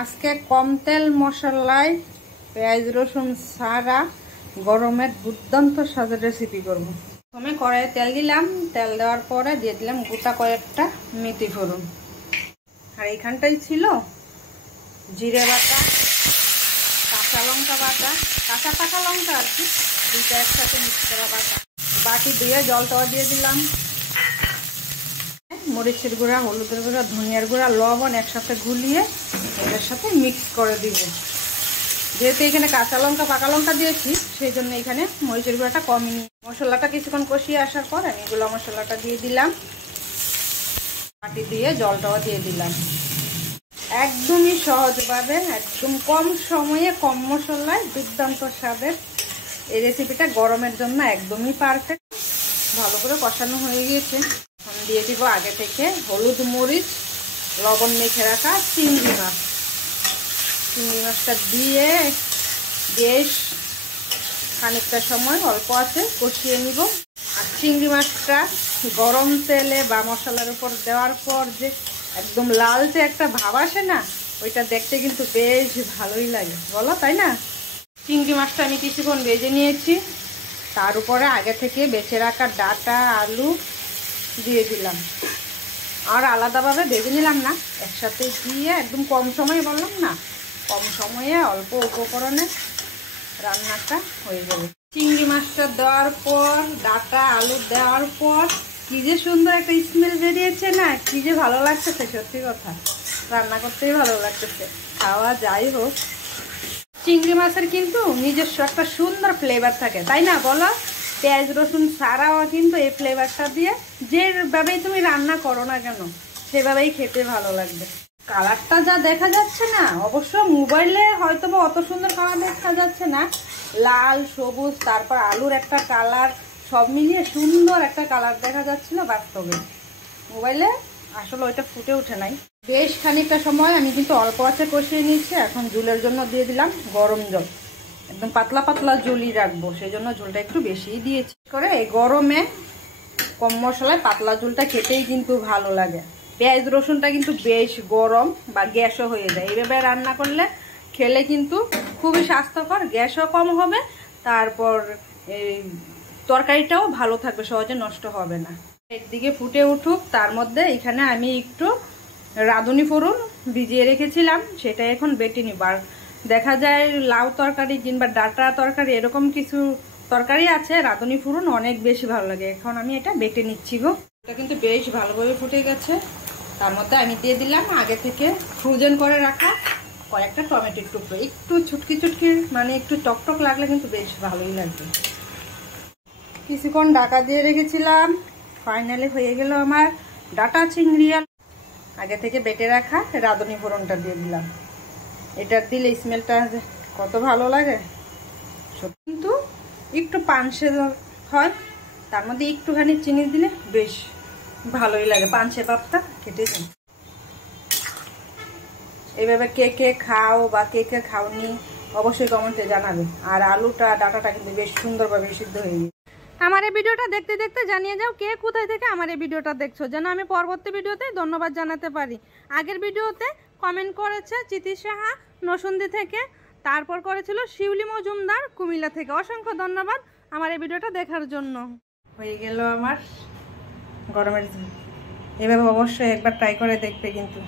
আজকে কম তেল মশলায় পেঁয়াজ রসুন ছাড়া গরমের দুর্দান্ত স্বাদের রেসিপি করব। প্রথমে কড়াইয়ে তেল দিলাম, তেল দেওয়ার পরে দিয়ে দিলাম গোটা কয়েকটা মেথি ফোড়ন। আর এইখানটাই ছিল জিরে বাটা, কাঁচা লঙ্কা বাটা, কাঁচা পাকা লঙ্কা আর কি, দুইটা একসাথে মিক্স করা বাটা। বাটি দিয়ে জলটাও দিয়ে দিলাম, মরিচের গুঁড়া, হলুদের গুঁড়া, ধনিয়ার গুঁড়া, লবণ একসাথে গুলিয়ে এটার সাথে মিক্স করে দিব। যেহেতু এখানে কাঁচা লঙ্কা পাকা লঙ্কা দিয়েছি সেই জন্য এখানে মরিচের গুঁড়াটা কমই নিই। মশলাটা কিছুক্ষণ কষিয়ে আসার পর আমি এগুলো মশলাটা দিয়ে দিলাম, বাটি দিয়ে জলটাও দিয়ে দিলাম। একদমই সহজভাবে, একদম কম সময়ে কম মশলায় দুর্দান্ত স্বাদের এই রেসিপিটা গরমের জন্য একদমই পারফেক্ট। ভালো করে কষানো হয়ে গিয়েছে। আমি দিয়ে দিব আগে থেকে হলুদ মরিচ লবণ মেখে রাখা চিংড়ি মাছ। চিংড়ি মাছটা দিয়ে বেশ খানিকটা সময় অল্প আছে কষিয়ে নিব। আর চিংড়ি মাছটা গরম তেলে বা মশলার উপর দেওয়ার পর যে একদম লালচে একটা ভাব আসে না, ওইটা দেখতে কিন্তু বেশ ভালোই লাগে, বলো তাই না? চিংড়ি মাছটা আমি কিছুক্ষণ ভেজে নিয়েছি, তার উপরে আগে থেকে বেছে রাখা ডাঁটা আলু দিয়ে দিলাম। আর আলাদাভাবে ভেজে নিলাম না, একসাথে দিয়ে একদম কম সময়ে, বললাম না কম সময়ে অল্প উপকরণে রান্নাটা হয়ে যাবে। চিংড়ি মাছটা দেওয়ার পর ডাঁটা আলু দেওয়ার পর কি যে সুন্দর একটা স্মেল বেরিয়েছে না, কি যে ভালো লাগতেছে, সত্যি কথা রান্না করতেই ভালো লাগতেছে। খাওয়া যাই হোক, চিংড়ি মাছের কিন্তু নিজস্ব একটা সুন্দর ফ্লেভার থাকে, তাই না বলো? পেঁয়াজ রসুন ছাড়াও কিন্তু এই ফ্লেভারটা দিয়ে যেভাবেই তুমি রান্না করো না কেন সেভাবেই খেতে ভালো লাগবে। কালারটা যা দেখা যাচ্ছে না, অবশ্য মোবাইলে হয়তো বা অত সুন্দর কালার দেখা যাচ্ছে না, লাল সবুজ তারপর আলুর একটা কালার সব মিলিয়ে সুন্দর একটা কালার দেখা যাচ্ছিল বাস্তবে। মোবাইলে আসলে ওইটা ফুটে ওঠে নাই। বেশ খানিকটা সময় আমি কিন্তু অল্প আছে কষিয়ে নিয়েছি। এখন ঝোলের জন্য দিয়ে দিলাম গরম জল, একদম পাতলা পাতলা ঝোলই রাখবো, সেই জন্য ঝোলটা একটু বেশিই দিয়েছি। করে এই গরমে কম মশলায় পাতলা ঝোলটা খেতেই কিন্তু ভালো লাগে। পেঁয়াজ রসুনটা কিন্তু বেশ গরম বা গ্যাসও হয়ে যায়, এইভাবে রান্না করলে খেলে কিন্তু খুবই স্বাস্থ্যকর, গ্যাসও কম হবে, তারপর এই তরকারিটাও ভালো থাকবে, সহজে নষ্ট হবে না। একদিকে ফুটে উঠুক, তার মধ্যে এখানে আমি একটু রাঁধুনি ফোড়ন ভিজিয়ে রেখেছিলাম, সেটা এখন বেটে নিব। আর দেখা যায় লাউ তরকারি কিংবা ডাঁটা তরকারি এরকম কিছু তরকারি আছে রাঁধুনি ফোড়ন অনেক বেশি ভালো লাগে। এখন আমি এটা বেটে নিচ্ছি গো। এটা কিন্তু বেশ ভালোভাবে ফুটে গেছে। তার মধ্যে আমি দিয়ে দিলাম আগে থেকে ফ্রোজেন করে রাখা কয়েকটা টমেটোর টুকরো, একটু ছুটকি ছুটকি মানে একটু টকটক লাগলে কিন্তু বেশ ভালোই লাগবে। কিছুক্ষণ ঢাকা দিয়ে রেখেছিলাম, ফাইনালি হয়ে গেল আমার ডাঁটা চিংড়ি। আগে থেকে বেটে রাখা রাঁধুনি ফোড়নটা দিয়ে দিলাম। এটা দিলে স্মেলটা কত ভালো লাগে, কিন্তু একটু পানসে হয়, তার মধ্যে একটুখানি চিনি দিলে বেশ ভালোই লাগে, পানসে ভাবটা খেতে যায়। এইভাবে কে কে খাও বা কে কে খাওনি অবশ্যই কমেন্টে জানাবে। আর আলুটা ডাঁটাটা কিন্তু বেশ সুন্দরভাবে সিদ্ধ হয়ে গেছে। আমার এই ভিডিওটা দেখতে দেখতে জানিয়ে যাও কে কোথায় থেকে আমার এই ভিডিওটা দেখছো, যেন আমি পরবর্তী ভিডিওতে ধন্যবাদ জানাতে পারি। আগের ভিডিওতে কমেন্ট করেছে চিতি সাহা নসুন্দি থেকে, তারপর করেছিল শিউলি মজুমদার কুমিল্লা থেকে। অসংখ্য ধন্যবাদ আমার এই ভিডিওটা দেখার জন্য। হয়ে গেল আমার গরমের ঝোল। এভাবে অবশ্যই একবার ট্রাই করে দেখবে কিন্তু।